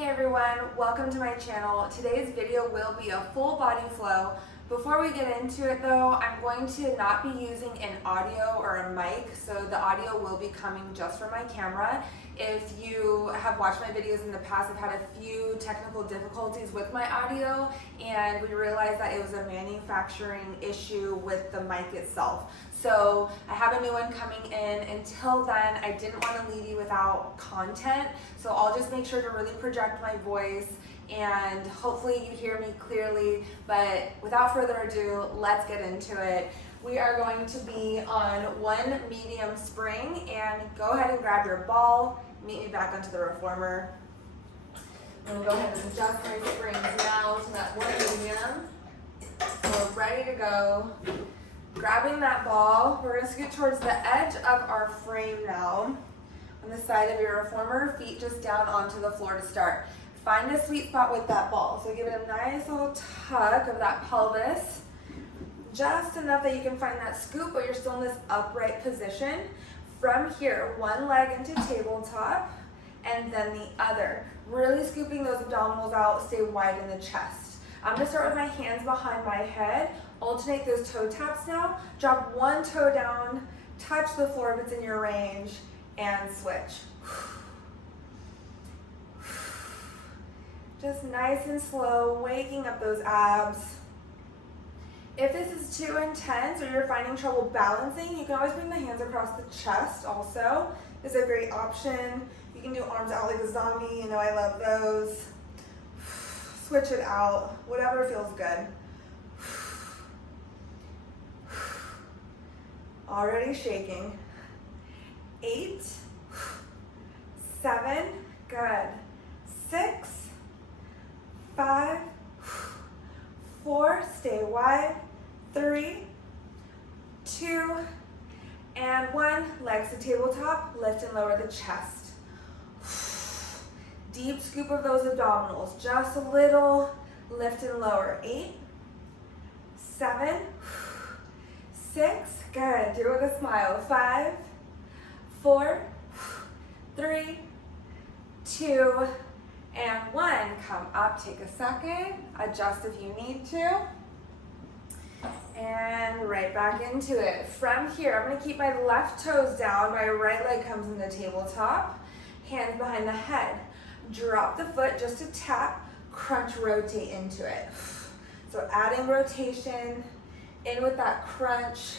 Hey everyone, welcome to my channel. Today's video will be a full body flow. Before we get into it though, I'm going to not be using an audio or a mic, so the audio will be coming just from my camera. If you have watched my videos in the past, I've had a few technical difficulties with my audio, and we realized that it was a manufacturing issue with the mic itself. So I have a new one coming in. Until then, I didn't want to leave you without content, so I'll just make sure to really project my voice and hopefully you hear me clearly. But without further ado, let's get into it. We are going to be on one medium spring, and go ahead and grab your ball. Meet me back onto the reformer. I'm going to go ahead and adjust my springs now to that one medium. So we're ready to go. Grabbing that ball, we're going to scoot towards the edge of our frame now. On the side of your reformer, feet just down onto the floor to start. Find a sweet spot with that ball. So give it a nice little tug of that pelvis. Just enough that you can find that scoop, but you're still in this upright position. From here, one leg into tabletop, and then the other. Really scooping those abdominals out, stay wide in the chest. I'm gonna start with my hands behind my head. Alternate those toe taps now. Drop one toe down, touch the floor if it's in your range, and switch. Just nice and slow, waking up those abs. If this is too intense or you're finding trouble balancing, you can always bring the hands across the chest also. This is a great option. You can do arms out like a zombie, you know I love those. Switch it out, whatever feels good. Already shaking. 8, 7, good. 6, 5, 4, stay wide. 3, 2, and 1. Legs to tabletop, lift and lower the chest. Deep scoop of those abdominals, just a little, lift and lower. 8, 7, 6, good, do it with a smile. 5, 4, 3, 2, and 1. Come up, take a second, adjust if you need to, and right back into it. From here, I'm gonna keep my left toes down, my right leg comes in the tabletop, hands behind the head. Drop the foot just to tap, crunch, rotate into it. So adding rotation, in with that crunch.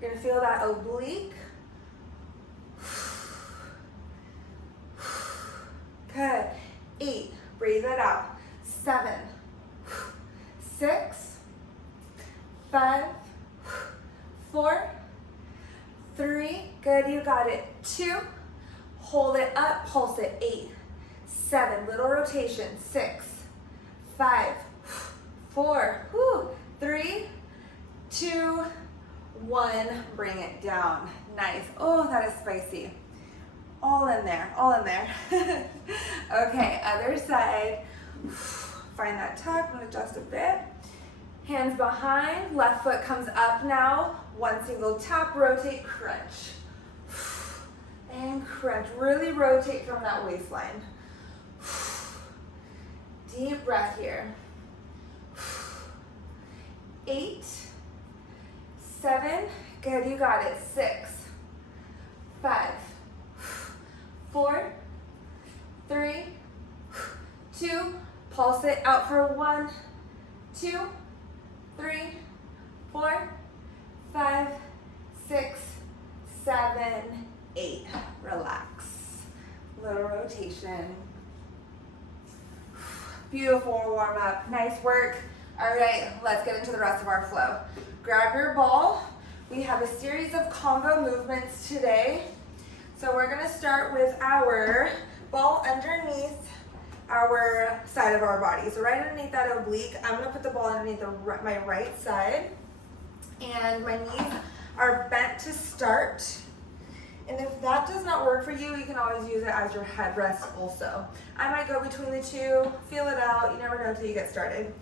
You're gonna feel that oblique. Good. 8, breathe it out. 7, 6, 5, 4, 3, good, you got it. 2, hold it up, pulse it. 8, 7, little rotation. 6, 5, 4, 3, 2, 1, bring it down. Nice. Oh, that is spicy. All in there, all in there. Okay, other side. Find that tuck, I'm gonna adjust a bit. Hands behind, left foot comes up now. One single tap, rotate, crunch. And crunch, really rotate from that waistline. Deep breath here. 8, 7, good, you got it. 6, 5, 4, 3, 2, pulse it out for 1, 2, 3, 4, 5, 6, 7, 8. Relax. Little rotation. Beautiful warm up. Nice work. All right, let's get into the rest of our flow. Grab your ball. We have a series of combo movements today. So we're gonna start with our ball underneath our side of our body. So right underneath that oblique, I'm gonna put the ball underneath my right side, and my knees are bent to start. And if that does not work for you, you can always use it as your headrest also. I might go between the two, feel it out, you never know until you get started.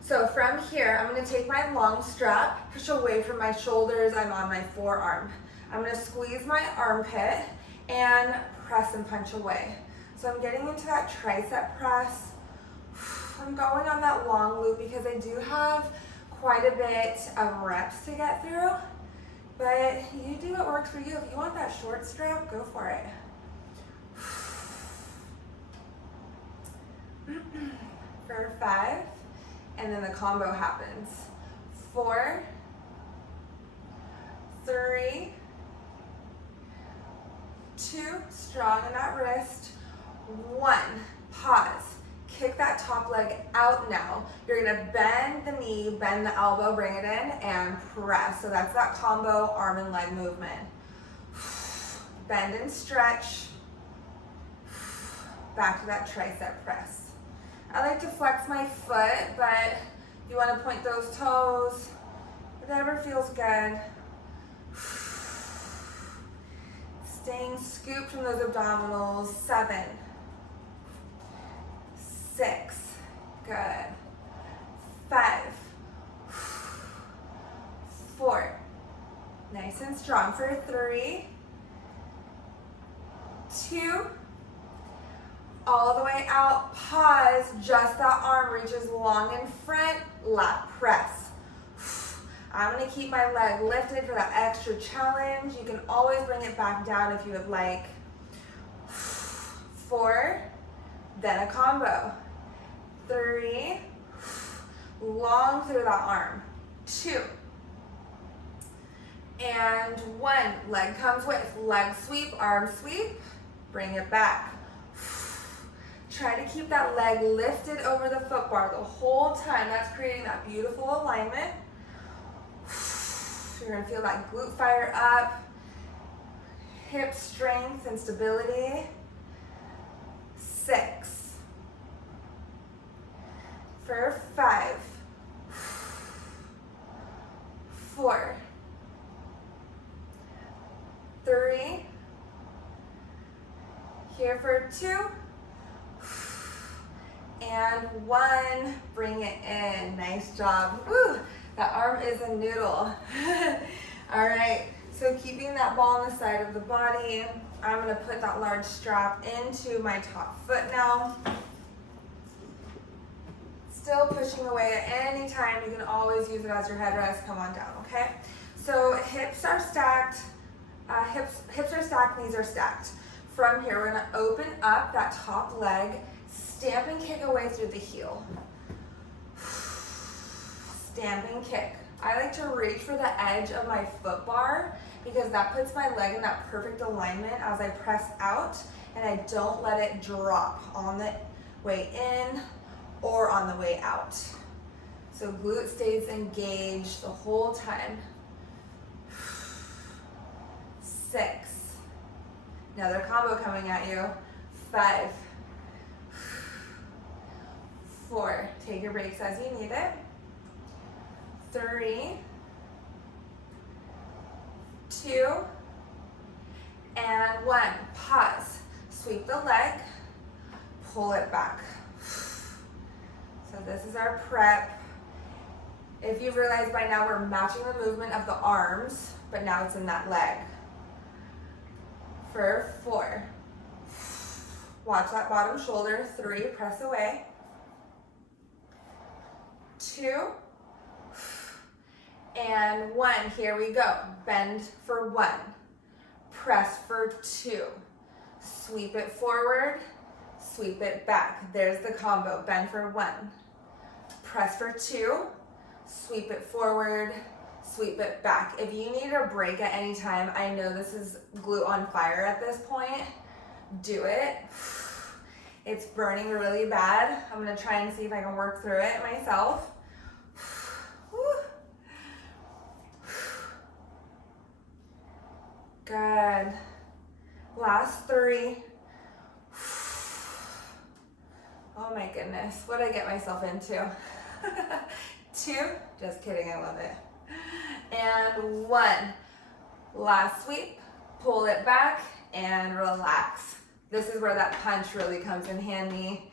So from here, I'm gonna take my long strap, push away from my shoulders, I'm on my forearm. I'm gonna squeeze my armpit and press and punch away. So I'm getting into that tricep press. I'm going on that long loop because I do have quite a bit of reps to get through, but you do what works for you. If you want that short strap, go for it. For 5, and then the combo happens. 4, 3, 2, strong in that wrist, 1, pause. Kick that top leg out now. You're gonna bend the knee, bend the elbow, bring it in, and press. So that's that combo arm and leg movement. Bend and stretch. Back to that tricep press. I like to flex my foot, but you wanna point those toes, whatever feels good. Staying scooped from those abdominals. 7, 6, good. 5, 4, nice and strong for 3, 2, all the way out, pause, just that arm reaches long in front, lat press. I'm gonna keep my leg lifted for that extra challenge. You can always bring it back down if you would like. 4, then a combo. 3, long through that arm. 2, and 1, leg comes with, leg sweep, arm sweep, bring it back. Try to keep that leg lifted over the foot bar the whole time. That's creating that beautiful alignment. You're gonna feel that glute fire up, hip strength and stability. 6, for 5, 4, 3, here for 2, and 1, bring it in, nice job. Woo, that arm is a noodle. All right, so keeping that ball on the side of the body, I'm gonna put that large strap into my top foot now. Still pushing away at any time. You can always use it as your headrest. Come on down, okay? So hips are stacked, hips are stacked, knees are stacked. From here, we're gonna open up that top leg, stamp and kick away through the heel. Stamp and kick. I like to reach for the edge of my foot bar because that puts my leg in that perfect alignment as I press out, and I don't let it drop on the way in or on the way out. So glute stays engaged the whole time. 6, another combo coming at you. 5, 4, take your breaks as you need it. 3, 2, and 1, pause. Sweep the leg, pull it back. So this is our prep. If you've realized by now, we're matching the movement of the arms, but now it's in that leg. For 4, watch that bottom shoulder. 3, press away. 2, and 1, here we go. Bend for 1, press for 2, sweep it forward, sweep it back. There's the combo. Bend for 1, press for 2, sweep it forward, sweep it back. If you need a break at any time, I know this is glute on fire at this point, do it. It's burning really bad. I'm gonna try and see if I can work through it myself. Good. Last 3. Oh my goodness, what did I get myself into? 2, just kidding, I love it. And 1, last sweep, pull it back and relax. This is where that punch really comes in handy.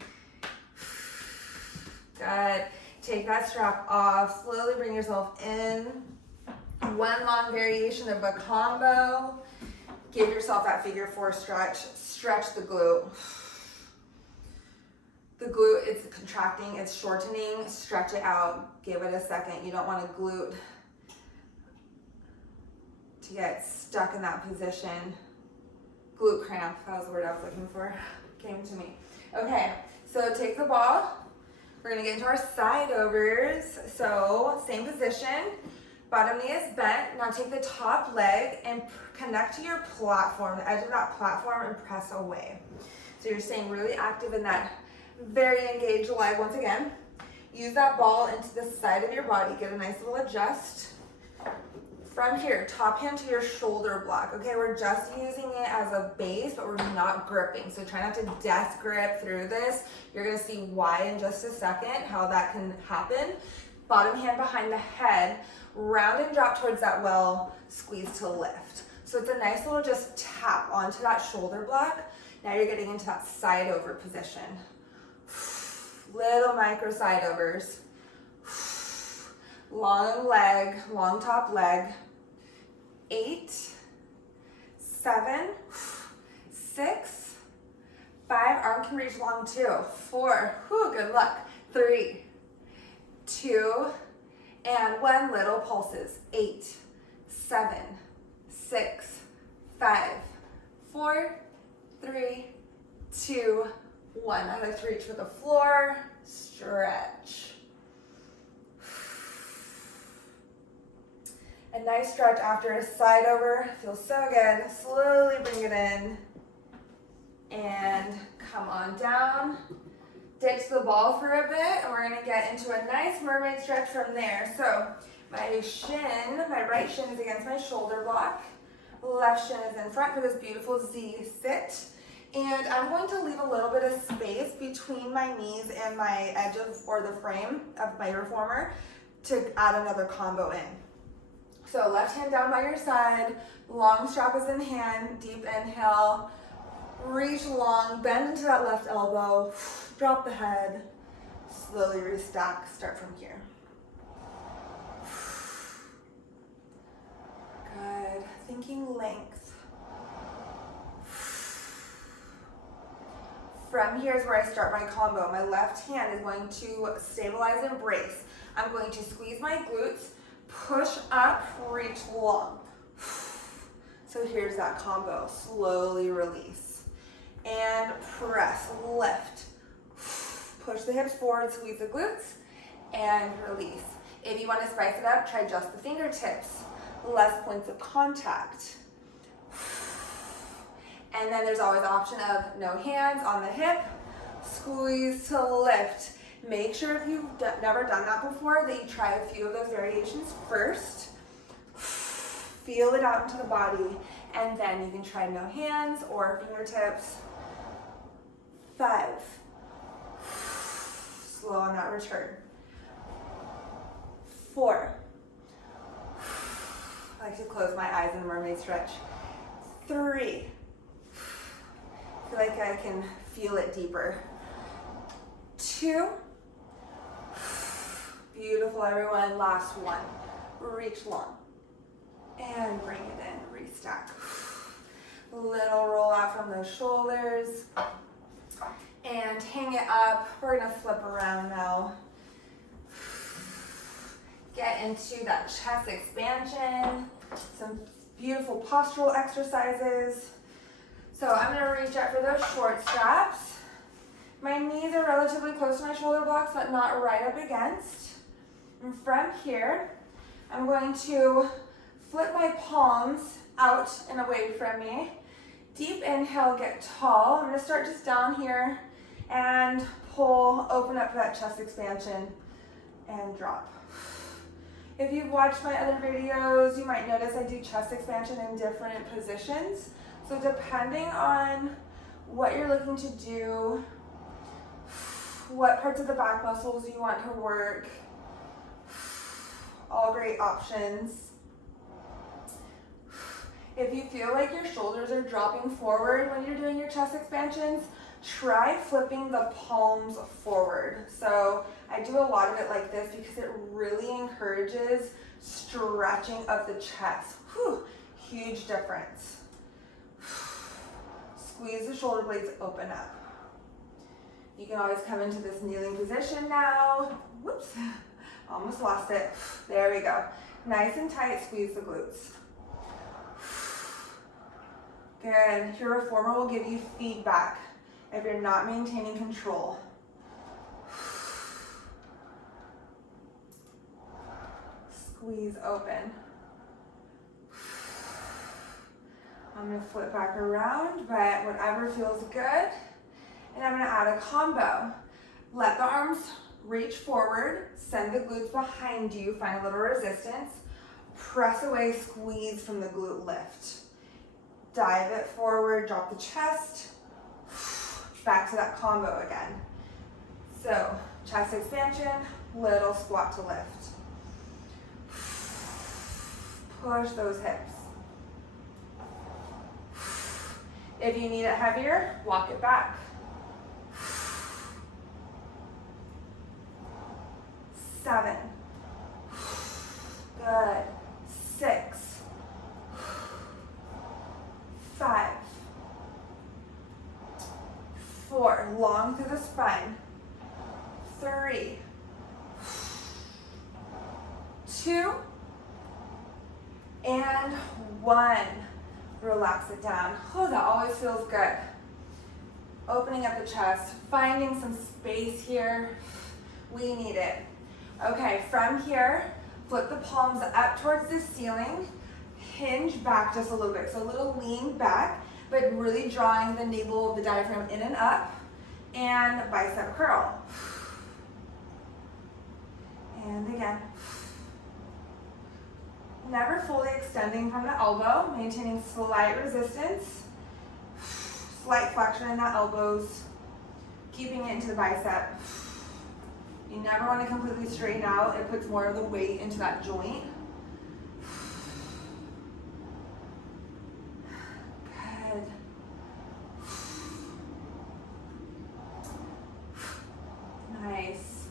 Good. Take that strap off, slowly bring yourself in. 1 long variation of a combo. Give yourself that figure 4 stretch. Stretch the glute. contracting, it's shortening, stretch it out, give it a second. You don't want a glute to get stuck in that position. Glute cramp, that was the word I was looking for, came to me. Okay, so take the ball. We're gonna get into our side overs. So same position, bottom knee is bent. Now take the top leg and connect to your platform, the edge of that platform, and press away. So you're staying really active in that very engaged leg. Once again, use that ball into the side of your body, get a nice little adjust. From here, top hand to your shoulder block. Okay, we're just using it as a base, but we're not gripping. So try not to death grip through this. You're gonna see why in just a second, how that can happen. Bottom hand behind the head, round and drop towards that well, squeeze to lift. So it's a nice little just tap onto that shoulder block. Now you're getting into that side over position. Little micro side overs. Long leg, long top leg. 8, 7, 6, 5, arm can reach long too. 4, whew, good luck. 3, 2, and 1, little pulses. 8, 7, 6, 5, 4, 3, 2, 1. I like to reach for the floor, stretch. A nice stretch after a side over, feels so good. Slowly bring it in and come on down. Ditch the ball for a bit and we're gonna get into a nice mermaid stretch from there. So my right shin is against my shoulder block. Left shin is in front for this beautiful Z sit. And I'm going to leave a little bit of space between my knees and my edge of, or the frame of my reformer to add another combo in. So left hand down by your side, long strap is in hand, deep inhale, reach long, bend into that left elbow, drop the head, slowly restack, start from here. Good, thinking length. From here is where I start my combo. My left hand is going to stabilize and brace. I'm going to squeeze my glutes, push up, reach long. So here's that combo. Slowly release. And press, lift. Push the hips forward, squeeze the glutes, and release. If you want to spice it up, try just the fingertips. Less points of contact. And then there's always the option of no hands on the hip, squeeze to lift. Make sure if you've never done that before that you try a few of those variations first. Feel it out into the body, and then you can try no hands or fingertips. 5. Slow on that return. 4. I like to close my eyes in a mermaid stretch. 3. I feel like I can feel it deeper. 2. Beautiful, everyone. Last one. Reach long. And bring it in. Restack. Little roll out from those shoulders. And hang it up. We're going to flip around now. Get into that chest expansion. Some beautiful postural exercises. So I'm going to reach out for those short straps. My knees are relatively close to my shoulder blocks, but not right up against. And from here, I'm going to flip my palms out and away from me. Deep inhale, get tall. I'm going to start just down here and pull, open up for that chest expansion and drop. If you've watched my other videos, you might notice I do chest expansion in different positions. So depending on what you're looking to do, what parts of the back muscles you want to work, all great options. If you feel like your shoulders are dropping forward when you're doing your chest expansions, try flipping the palms forward. So I do a lot of it like this because it really encourages stretching of the chest. Whew, huge difference. Squeeze the shoulder blades, open up. You can always come into this kneeling position now. Whoops, almost lost it. There we go. Nice and tight, squeeze the glutes. Good. Your reformer will give you feedback if you're not maintaining control. Squeeze open. I'm going to flip back around, but whatever feels good. And I'm going to add a combo. Let the arms reach forward, send the glutes behind you, find a little resistance. Press away, squeeze from the glute lift. Dive it forward, drop the chest. Back to that combo again. So, chest expansion, little squat to lift. Push those hips. If you need it heavier, walk it back. 7. Good. 6. 5. 4. Long through the spine. 3. 2. And 1. Relax it down. Oh, that always feels good. Opening up the chest, finding some space here. We need it. Okay, from here, flip the palms up towards the ceiling. Hinge back just a little bit. So a little lean back, but really drawing the navel of the diaphragm in and up. And bicep curl. And again. Never fully extending from the elbow, maintaining slight resistance, slight flexion in the elbows, keeping it into the bicep. You never want to completely straighten out. It puts more of the weight into that joint. Good. Nice.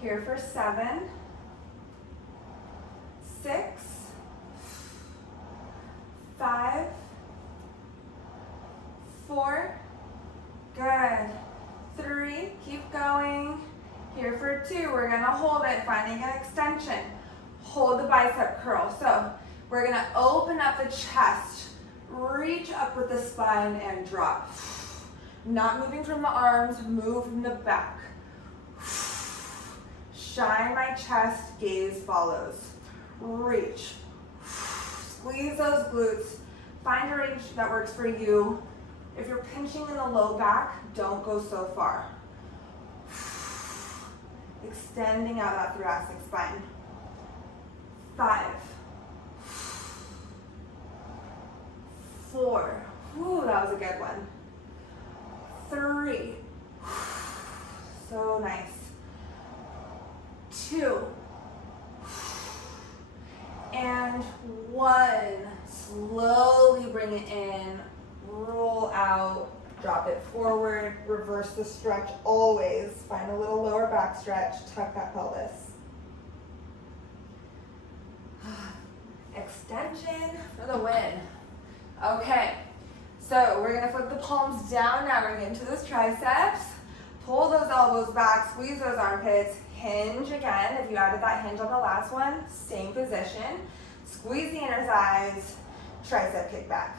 Here for 7, 6, 5, 4, good. 3, keep going. Here for 2, we're gonna hold it, finding an extension. Hold the bicep curl. So we're gonna open up the chest, reach up with the spine and drop. Not moving from the arms, move from the back. Shine my chest, gaze follows. Reach. Squeeze those glutes. Find a range that works for you. If you're pinching in the low back, don't go so far. Extending out that thoracic spine. 5, 4. Ooh, that was a good one. 3. So nice. 2. And 1. Slowly bring it in. Roll out. Drop it forward. Reverse the stretch always. Find a little lower back stretch. Tuck that pelvis. Extension for the win. Okay, so we're gonna flip the palms down now. We're gonna get into those triceps. Pull those elbows back, squeeze those armpits, hinge again. If you added that hinge on the last one, same position. Squeeze the inner thighs, tricep kick back.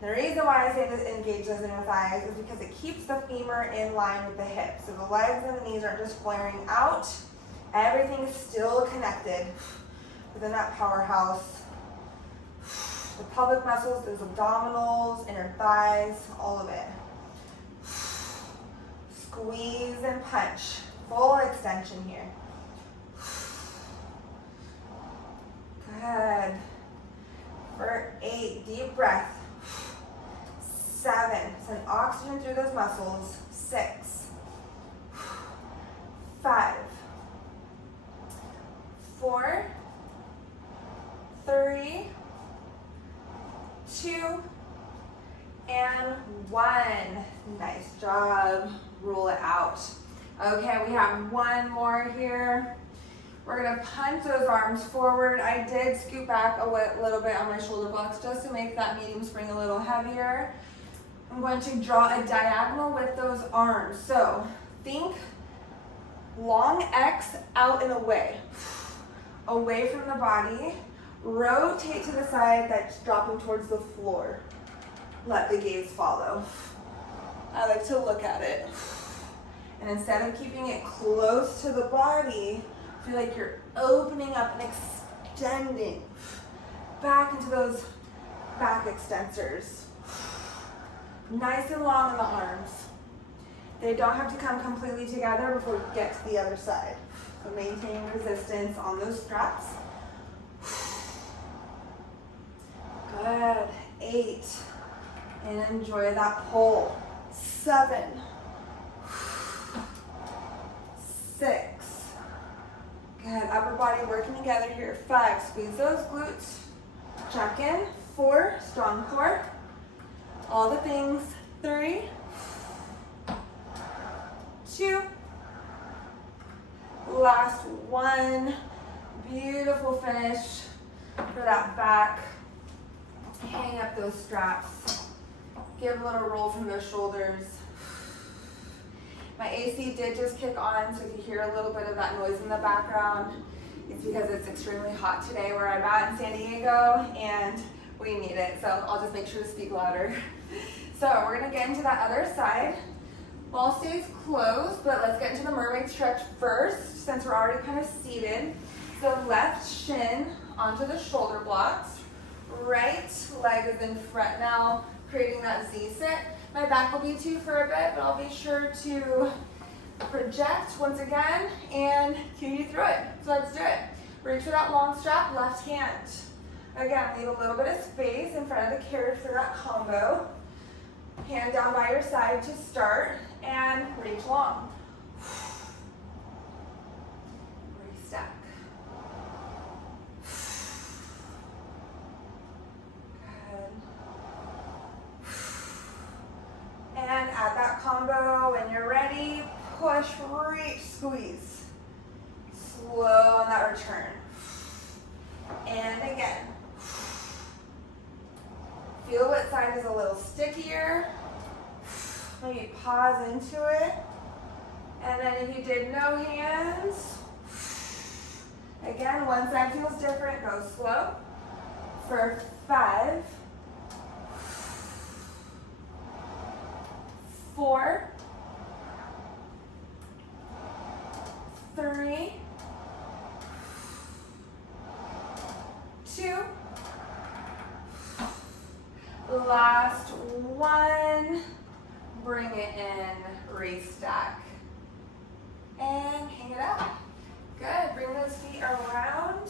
The reason why I say this engage those inner thighs is because it keeps the femur in line with the hips. So the legs and the knees aren't just flaring out. Everything is still connected within that powerhouse. The pelvic muscles, those abdominals, inner thighs, all of it. Squeeze and punch. Full extension here. Good. For 8, deep breath. 7, send oxygen through those muscles. 6, 5, 4, 3, 2, and 1. Nice job. Roll it out. Okay, we have one more here. We're gonna punch those arms forward. I did scoot back a little bit on my shoulder blocks just to make that medium spring a little heavier. I'm going to draw a diagonal with those arms. So think long X out and away. Away from the body. Rotate to the side that's dropping towards the floor. Let the gaze follow. I like to look at it. And instead of keeping it close to the body, feel like you're opening up and extending back into those back extensors. Nice and long in the arms. They don't have to come completely together before we get to the other side. So maintain resistance on those straps. Good. 8. And enjoy that pull. 7. 6. Good. Upper body working together here. 5. Squeeze those glutes. Check in. 4. Strong core. All the things. 3. 2. Last 1. Beautiful finish for that back. Hang up those straps. Give a little roll from those shoulders. My AC did just kick on, so if you hear a little bit of that noise in the background, it's because it's extremely hot today where I'm at in San Diego, and we need it, so I'll just make sure to speak louder. So we're gonna get into that other side. Ball stays closed, but let's get into the mermaid stretch first, since we're already kind of seated. So left shin onto the shoulder blocks. Right leg is in front now, creating that Z-sit. My back will be to for a bit, but I'll be sure to project once again and cue you through it. So let's do it. Reach for that long strap, left hand. Again, leave a little bit of space in front of the carriage for that combo. Hand down by your side to start and reach long. Restack. And at that combo, when you're ready, push, reach, squeeze. Slow on that return. And again. Feel what side is a little stickier. Maybe pause into it. And then if you did no hands, again, one side feels different, go slow. For 5, 4, 3, 2, last 1, bring it in, restack, and hang it out. Good, bring those feet around,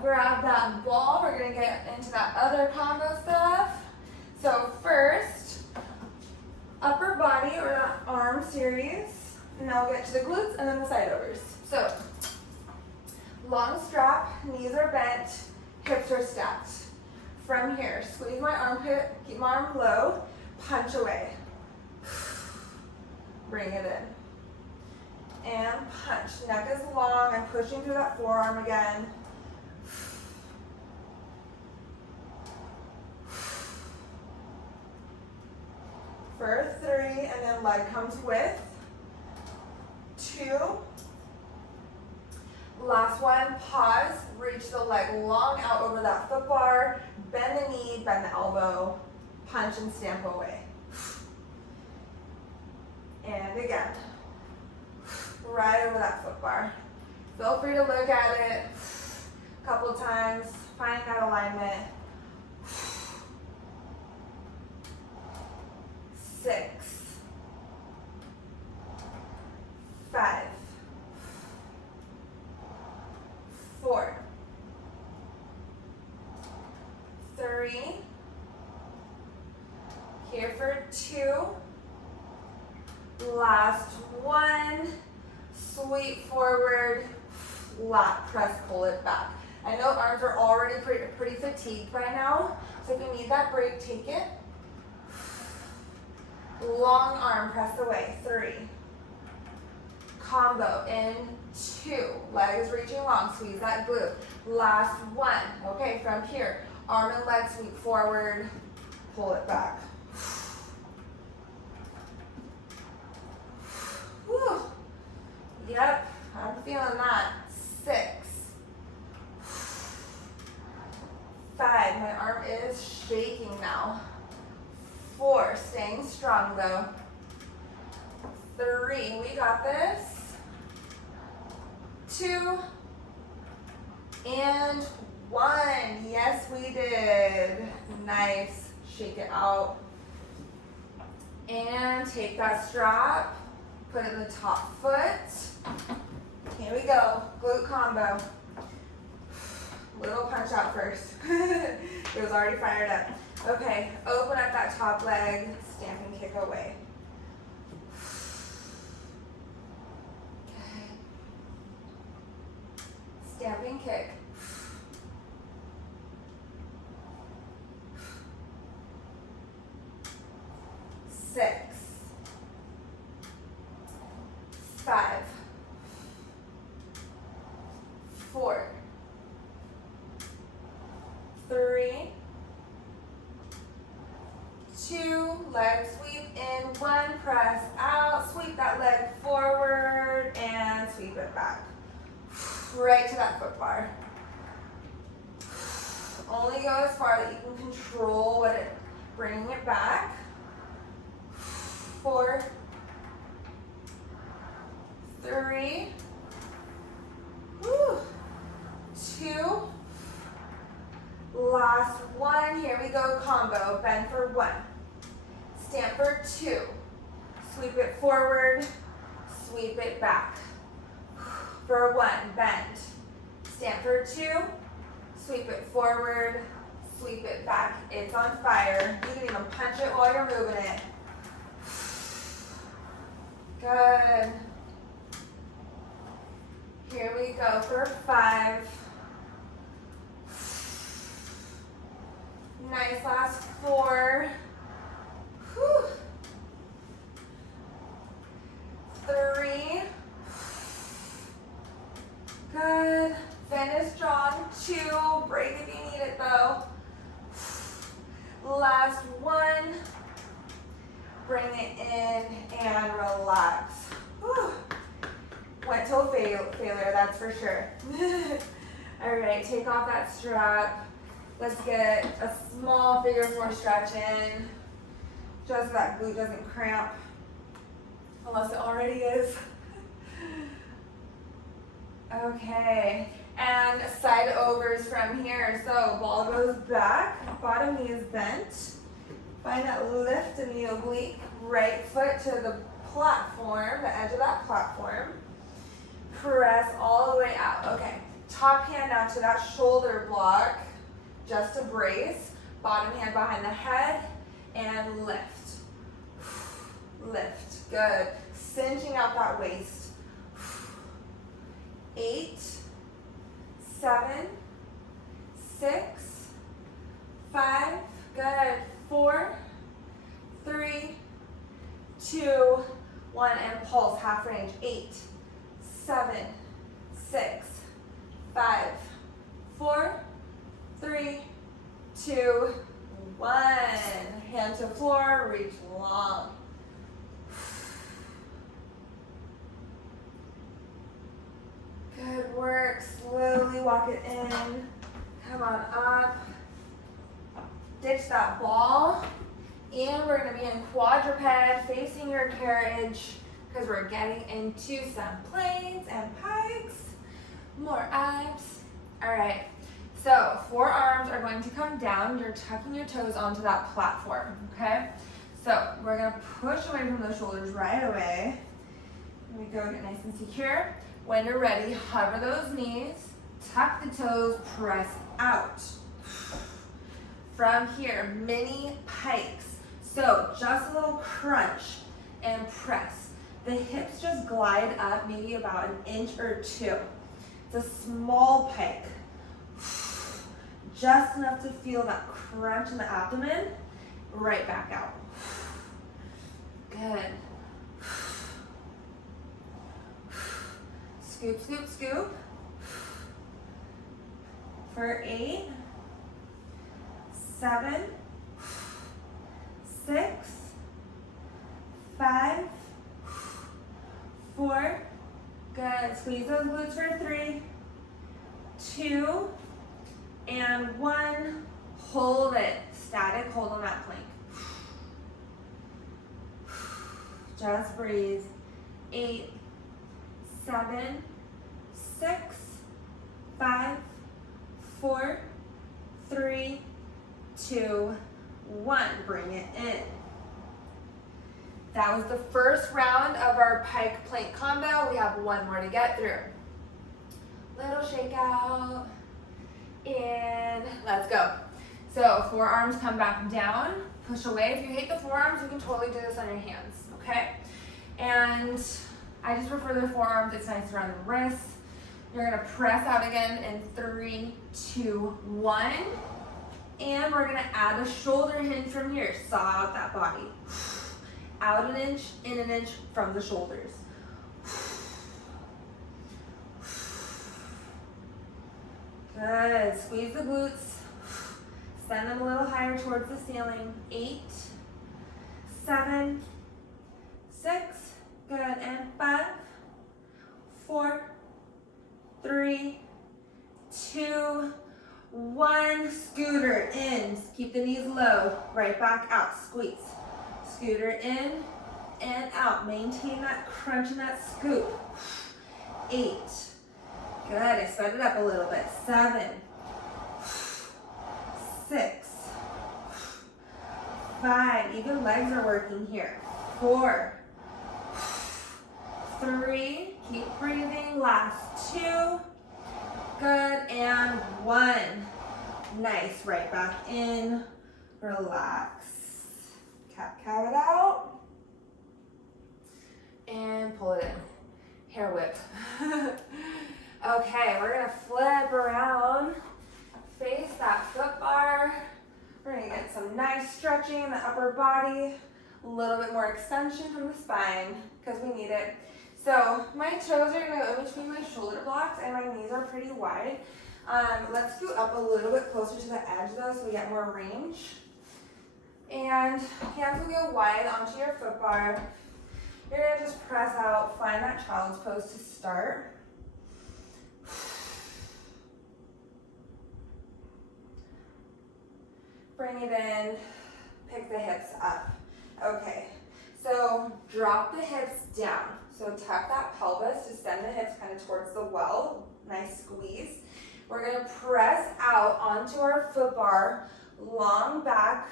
grab that ball, we're gonna get into that other combo stuff. So first, upper body or that arm series, and then we'll get to the glutes and then the side overs. So, long strap, knees are bent, hips are stacked. From here, squeeze my armpit, keep my arm low, punch away. Bring it in. And punch. Neck is long, I'm pushing through that forearm again. For 3, and then leg comes with. 2. Last one, pause, reach the leg long out over that foot bar, bend the knee, bend the elbow, punch and stamp away. And again, right over that foot bar. Feel free to look at it a couple times, find that alignment. 6, 5, 4, 3, here for 2, last 1, sweep forward, lat press, pull it back. I know arms are already pretty fatigued right now, so if you need that break, take it. Long arm press away, 3. Combo in 2. Leg is reaching long, squeeze that glute. Last 1. Okay, from here, arm and leg sweep forward, pull it back. Whew. Yep, I'm feeling that. 6, 5, my arm is shaking now. 4, staying strong though. 3, we got this. 2, and 1. Yes, we did. Nice. Shake it out. And take that strap. Put it in the top foot. Here we go. Glute combo. Little punch out first. It was already fired up. Okay, open up that top leg. Stamp and kick away. Okay. Stamp and kick. 6, 5, 4, 3, 2, leg sweep in, 1, press out, sweep that leg forward, and sweep it back. Right to that foot bar. Only go as far that you can control bringing it back. 4, 3, 2, last 1, here we go, combo, bend for 1, stamp for 2, sweep it forward, sweep it back, for 1, bend, stamp for 2, sweep it forward, sweep it back, it's on fire, you can even punch it while you're moving it. Good. Here we go for 5. Nice, last 4. Whew. 3. Good. Finish strong. 2. Break if you need it though. Last 1. Bring it in and relax. Whew. Went till failure, that's for sure. All right, take off that strap. Let's get a small figure 4 stretch in, just so that glute doesn't cramp, unless it already is. Okay, and side overs from here. So ball goes back, bottom knee is bent. Find that lift in the oblique, right foot to the platform, the edge of that platform. Press all the way out. Okay, top hand now to that shoulder block, just to brace. Bottom hand behind the head, and lift. Lift, good. Cinching out that waist. 8, 7, 6, 5, good. 4, 3, 2, 1, and pulse, half range. 8, 7, 6, 5, 4, 3, 2, 1. Hand to floor, reach long. Good work. Slowly walk it in. Come on up. Ditch that ball. And we're going to be in quadruped, facing your carriage, because we're getting into some planes and pikes. More abs. All right. So forearms are going to come down. You're tucking your toes onto that platform, okay? So we're going to push away from the shoulders right away. Here we go, get nice and secure. When you're ready, hover those knees, tuck the toes, press out. From here, mini pikes. So just a little crunch and press. The hips just glide up maybe about an inch or 2. It's a small pike. Just enough to feel that crunch in the abdomen. Right back out. Good. Scoop, scoop, scoop. For 8, 7, 5, 4, good. Squeeze those glutes for 3, 2, and 1. Hold it. Static hold on that plank. Just breathe. 8, 7, 6, 5, 4, 3, 2, 1. Bring it in. That was the first round of our pike plank combo. We have one more to get through. Little shake out. And let's go. So forearms come back down, push away. If you hate the forearms, you can totally do this on your hands, okay? And I just prefer the forearms. It's nice around the wrists. You're gonna press out again in 3, 2, 1. And we're gonna add a shoulder hinge from here. Saw out that body. Out an inch, in an inch from the shoulders. Good, squeeze the glutes. Send them a little higher towards the ceiling. 8, 7, 6, good, and 5, 4, 3, 2, 1. Scooter in, keep the knees low, right back out, squeeze. Scooter in and out, maintain that crunch and that scoop. 8, good, I sped it up a little bit. 7, 6, 5, even legs are working here. 4, 3, keep breathing, last 2, good, and 1. Nice, right back in, relax. Cow it out, and pull it in. Hair whip. Okay, we're gonna flip around, face that foot bar. We're gonna get some nice stretching in the upper body, a little bit more extension from the spine, because we need it. So my toes are gonna go in between my shoulder blocks and my knees are pretty wide. Let's scoot up a little bit closer to the edge though so we get more range. And hands will go wide onto your foot bar. You're gonna just press out, find that child's pose to start. Bring it in, pick the hips up. Okay, so drop the hips down. So tuck that pelvis to send the hips kind of towards the well. Nice squeeze. We're gonna press out onto our foot bar, long back,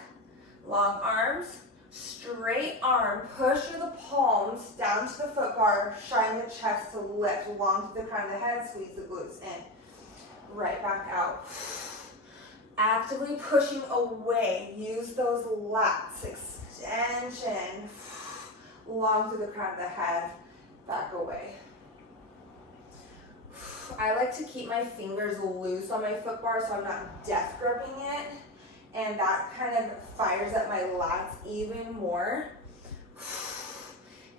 long arms, straight arm, push through the palms down to the foot bar, shine the chest to lift, long to the crown of the head, squeeze the glutes in. Right back out. Actively pushing away, use those lats, extension, long to the crown of the head, back away. I like to keep my fingers loose on my foot bar so I'm not death gripping it. And that kind of fires up my lats even more.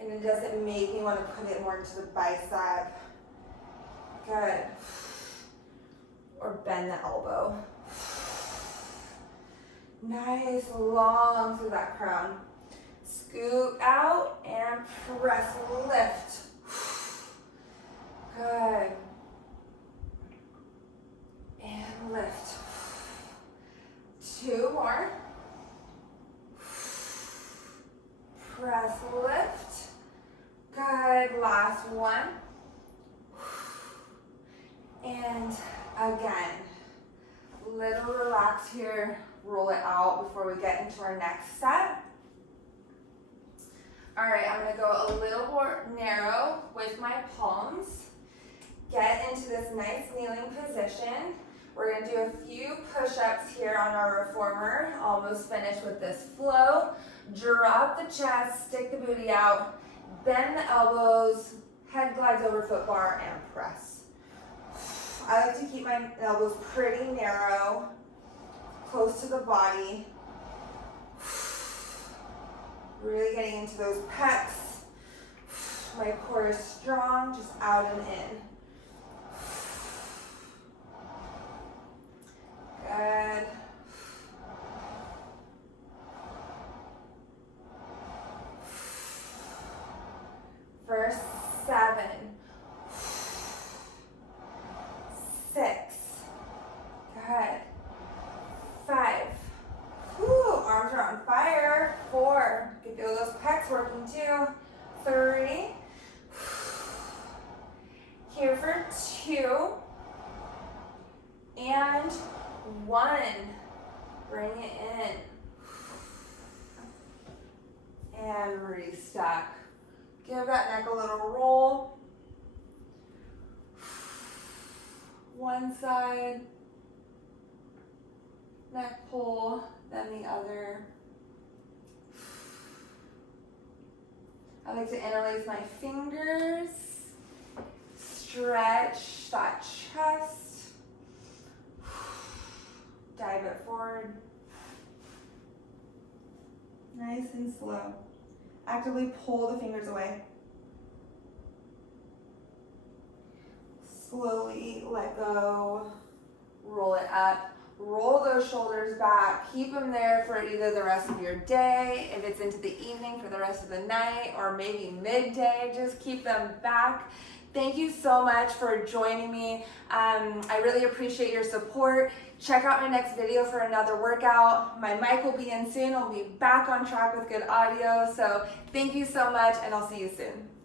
And it doesn't make me want to put it more into the bicep. Good. Or bend the elbow. Nice, long through that crown. Scoot out and press, lift. Good. And lift. 2 more. Press, lift. Good, last one. And again, little relax here, roll it out before we get into our next set. All right, I'm gonna go a little more narrow with my palms. Get into this nice kneeling position. We're gonna do a few push-ups here on our reformer. Almost finished with this flow. Drop the chest, stick the booty out, bend the elbows, head glides over foot bar, and press. I like to keep my elbows pretty narrow, close to the body. Really getting into those pecs. My core is strong, just out and in. Good. pecs working 2, 3. Here for 2. And 1. Bring it in. And restack. Give that neck a little roll. One side. Neck pull, then the other. I like to interlace my fingers. Stretch that chest. Dive it forward. Nice and slow. Actively pull the fingers away. Slowly let go. Roll it up. Roll those shoulders back. Keep them there for either the rest of your day, if it's into the evening for the rest of the night, or maybe midday. Just keep them back. Thank you so much for joining me. I really appreciate your support. Check out my next video for another workout. My mic will be in soon. I'll be back on track with good audio. So thank you so much, and I'll see you soon.